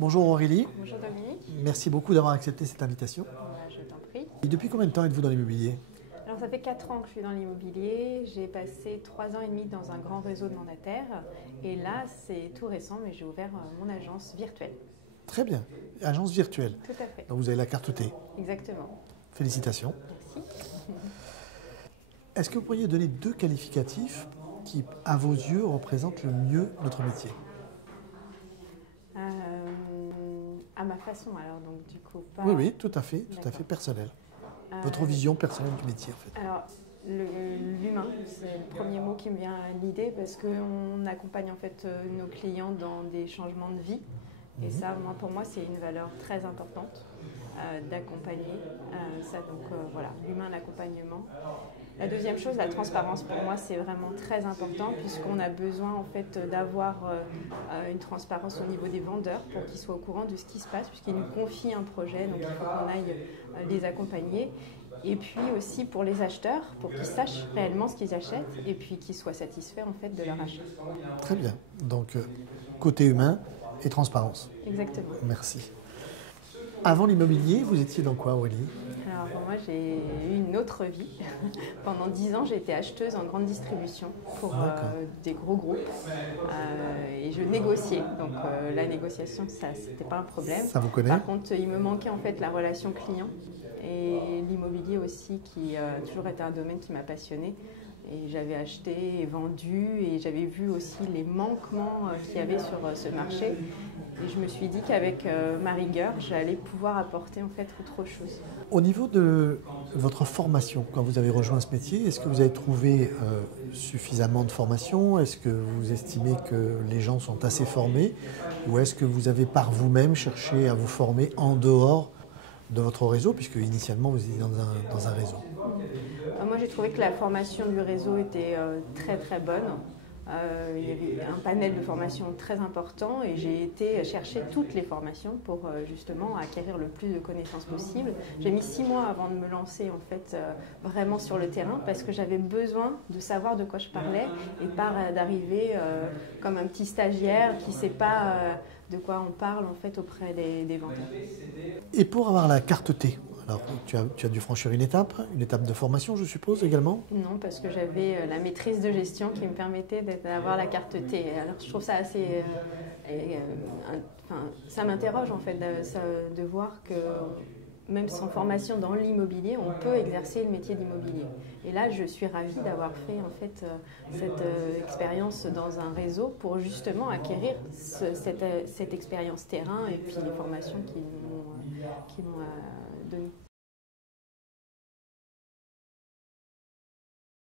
Bonjour Aurélie, Bonjour Dominique. merci beaucoup d'avoir accepté cette invitation. Je t'en prie. Et depuis combien de temps êtes-vous dans l'immobilier? Alors ça fait 4 ans que je suis dans l'immobilier. J'ai passé 3 ans et demi dans un grand réseau de mandataires. Et là, c'est tout récent, mais j'ai ouvert mon agence virtuelle. Très bien, agence virtuelle. Tout à fait. Donc vous avez la carte T. Exactement. Félicitations. Merci. Est-ce que vous pourriez donner 2 qualificatifs qui, à vos yeux, représentent le mieux notre métier? À ma façon, alors, donc du coup, pas... Oui, tout à fait D'accord. personnel. Euh, Votre vision personnelle du métier, en fait. Alors, l'humain, c'est le premier mot qui me vient à l'idée parce qu'on accompagne en fait nos clients dans des changements de vie. Et ça, pour moi, c'est une valeur très importante d'accompagner. Voilà, l'humain, l'accompagnement. La deuxième chose, la transparence, pour moi, c'est vraiment très important puisqu'on a besoin en fait d'avoir une transparence au niveau des vendeurs pour qu'ils soient au courant de ce qui se passe puisqu'ils nous confient un projet, donc il faut qu'on aille les accompagner. Et puis aussi pour les acheteurs, pour qu'ils sachent réellement ce qu'ils achètent et puis qu'ils soient satisfaits en fait de leur achat. Très bien. Donc, côté humain et transparence. Exactement. Merci. Avant l'immobilier, vous étiez dans quoi, Aurélie? Alors pour moi, j'ai eu une autre vie. Pendant 10 ans, j'ai été acheteuse en grande distribution pour des gros groupes et je négociais. Donc la négociation, ça, c'était pas un problème. Ça vous connaît? Par contre, il me manquait en fait la relation client et l'immobilier aussi, qui a toujours été un domaine qui m'a passionnée. Et j'avais acheté et vendu et j'avais vu aussi les manquements qu'il y avait sur ce marché. Et je me suis dit qu'avec ma rigueur, j'allais pouvoir apporter en fait autre chose. Au niveau de votre formation, quand vous avez rejoint ce métier, est-ce que vous avez trouvé suffisamment de formation? Est-ce que vous estimez que les gens sont assez formés? Ou est-ce que vous avez par vous-même cherché à vous former en dehors de votre réseau, puisque initialement vous étiez dans un réseau? Moi, j'ai trouvé que la formation du réseau était très très bonne. Il y avait un panel de formations très important et j'ai été chercher toutes les formations pour justement acquérir le plus de connaissances possible. J'ai mis 6 mois avant de me lancer en fait vraiment sur le terrain parce que j'avais besoin de savoir de quoi je parlais et pas d'arriver comme un petit stagiaire qui ne sait pas de quoi on parle en fait auprès des vendeurs. Et pour avoir la carte T, alors tu as dû franchir une étape de formation, je suppose également? Non, parce que j'avais la maîtrise de gestion qui me permettait d'avoir la carte T. Alors je trouve ça assez... ça m'interroge en fait de voir que même sans formation dans l'immobilier, on peut exercer le métier d'immobilier. Et là, je suis ravie d'avoir fait en fait cette expérience dans un réseau pour justement acquérir cette expérience terrain et puis les formations qui m'ont donné.